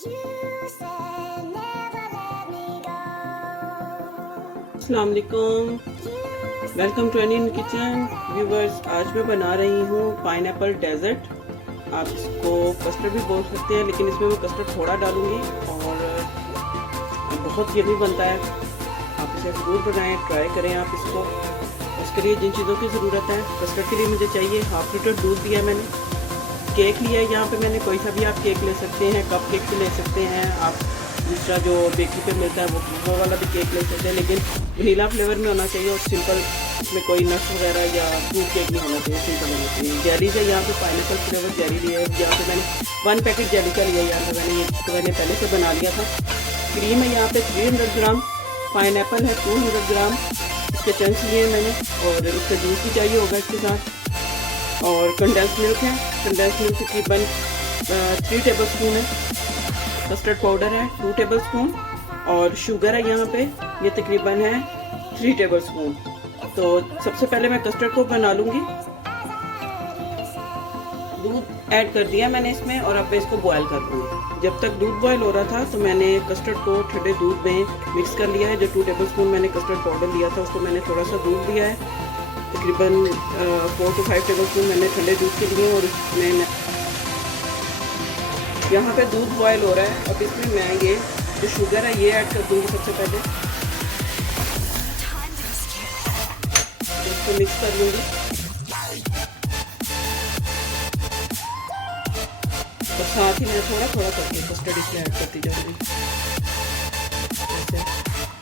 अस्सलाम वालेकुम, welcome to any kitchen viewers. आज मैं बना रही हूँ पाइनएप्पल डेजर्ट। आप इसको कस्टर्ड भी बोल सकते हैं, लेकिन इसमें मैं कस्टर्ड थोड़ा डालूंगी और बहुत यम्मी बनता है। आप इसे ज़रूर बनाएं, ट्राई करें आप इसको। उसके लिए जिन चीज़ों की ज़रूरत है, कस्टर्ड के लिए मुझे चाहिए 1/2 लीटर दूध लिया मैंने, केक लिया है यहाँ पे मैंने, कोई सा भी आप केक ले सकते हैं, कप केक भी ले सकते हैं आप, दूसरा जो बेकरी पे मिलता है वो वाला भी केक ले सकते हैं, लेकिन वनीला फ्लेवर में होना चाहिए और सिंपल, इसमें कोई नट्स वगैरह या फ्रूट केक नहीं होना चाहिए, सिंपल होना चाहिए। जेली है यहाँ पे पाइनएप्पल फ्लेवर जेली लिया है, यहाँ पे मैंने 1 पैकेट जेली का लिया है, यहाँ पे मैंने ये तो मैंने पहले से बना लिया था। क्रीम है यहाँ पे 300 ग्राम, पाइनएप्पल है 200 ग्राम, इसके चंक्स लिए मैंने, और इसका जूस भी चाहिए होगा इसके साथ। और कंडेंस मिल्क है, कंडेंस मिल्क तकरीबन 3 टेबल स्पून है। कस्टर्ड पाउडर है 2 टेबल स्पून, और शुगर है यहाँ पे, ये तकरीबन है 3 टेबल स्पून। तो सबसे पहले मैं कस्टर्ड को बना लूँगी। दूध ऐड कर दिया मैंने इसमें, और अब मैं इसको बॉयल कर लूँगी। जब तक दूध बॉयल हो रहा था तो मैंने कस्टर्ड को ठंडे दूध में मिक्स कर लिया है। जो 2 टेबल स्पून मैंने कस्टर्ड पाउडर लिया था, उसको मैंने थोड़ा सा दूध लिया है, तकरीबन 4 to 5 टेबल स्पून मैंने ठंडे दूध के लिए। और इसमें यहाँ पे दूध बॉयल हो रहा है। अब इसमें मैं ये जो शुगर है ये ऐड कर दूँगी सबसे पहले, इसको मिक्स कर लूँगी। और साथ ही मैं थोड़ा थोड़ा करके कस्टर्ड इसमें ऐड करती जाऊँगी।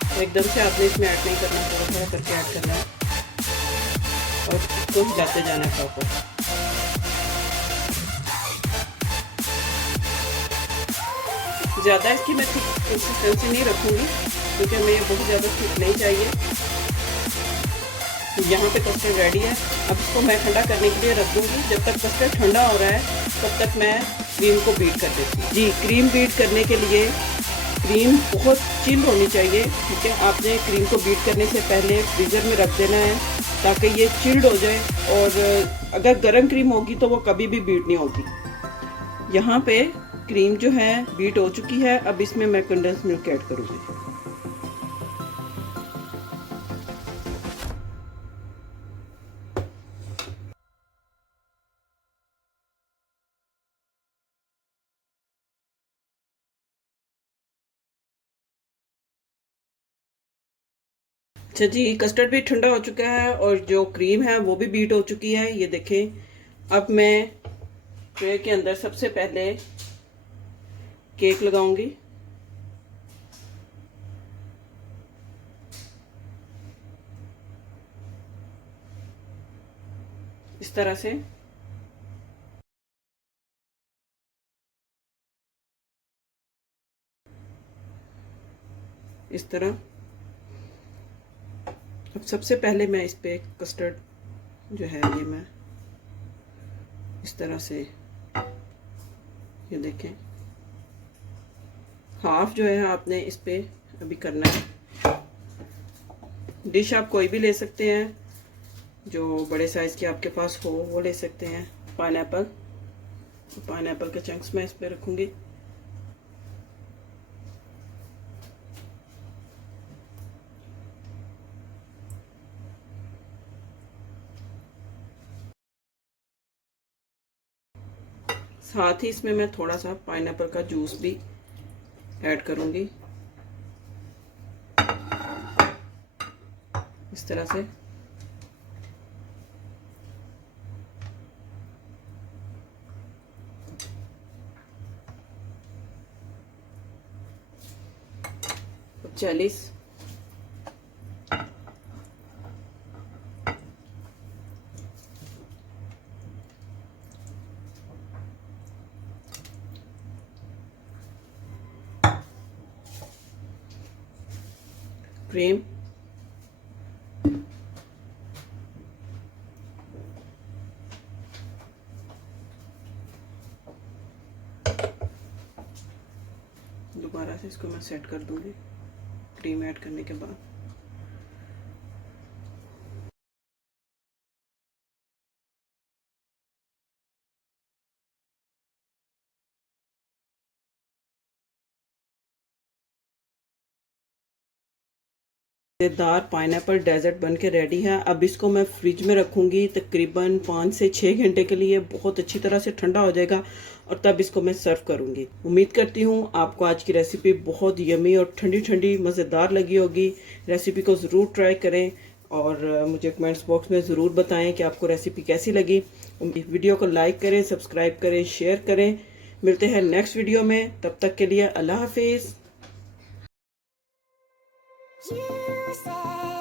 तो एकदम से आपने इसमें ऐड नहीं करना, थोड़ा थोड़ा करके ऐड करना है और इसको हिलाते जाना है प्रॉपर। ज़्यादा इसकी मैं थिक कंसिस्टेंसी नहीं रखूँगी, क्योंकि हमें ये बहुत ज़्यादा थिक नहीं चाहिए। यहाँ पे कस्टर्ड रेडी है। अब इसको मैं ठंडा करने के लिए रख दूँगी। जब तक कस्टर्ड ठंडा हो रहा है तब तक मैं क्रीम को बीट कर देती हूँ। जी, क्रीम बीट करने के लिए क्रीम बहुत चिल होनी चाहिए, ठीक है। आपने क्रीम को बीट करने से पहले फ्रीज़र में रख देना है, ताकि ये चिल्ड हो जाए, और अगर गर्म क्रीम होगी तो वो कभी भी बीट नहीं होगी। यहाँ पे क्रीम जो है बीट हो चुकी है। अब इसमें मैं कंडेंस मिल्क ऐड करूँगी। अच्छा जी, कस्टर्ड भी ठंडा हो चुका है और जो क्रीम है वो भी बीट हो चुकी है, ये देखें। अब मैं ट्रे के अंदर सबसे पहले केक लगाऊंगी। इस तरह से। इस तरह। अब सबसे पहले मैं इस पे कस्टर्ड जो है ये मैं इस तरह से, ये देखें, हाफ जो है आपने इस पे अभी करना है। डिश आप कोई भी ले सकते हैं, जो बड़े साइज की आपके पास हो वो ले सकते हैं। पाइनएप्पल, पाइनएप्पल के चंक्स मैं इस पे रखूंगी। साथ ही इसमें मैं थोड़ा सा पाइनएप्पल का जूस भी ऐड करूंगी, इस तरह से। जेलीस, क्रीम, दोबारा से इसको मैं सेट कर दूंगी क्रीम ऐड करने के बाद। मज़ेदार पाइनएप्पल डेजर्ट बन के रेडी है। अब इसको मैं फ्रिज में रखूँगी तकरीबन 5 से 6 घंटे के लिए, बहुत अच्छी तरह से ठंडा हो जाएगा और तब इसको मैं सर्व करूँगी। उम्मीद करती हूँ आपको आज की रेसिपी बहुत यमी और ठंडी ठंडी मज़ेदार लगी होगी। रेसिपी को ज़रूर ट्राई करें और मुझे कमेंट्स बॉक्स में ज़रूर बताएं कि आपको रेसिपी कैसी लगी। वीडियो को लाइक करें, सब्सक्राइब करें, शेयर करें। मिलते हैं नेक्स्ट वीडियो में, तब तक के लिए अल्लाह हाफिज़।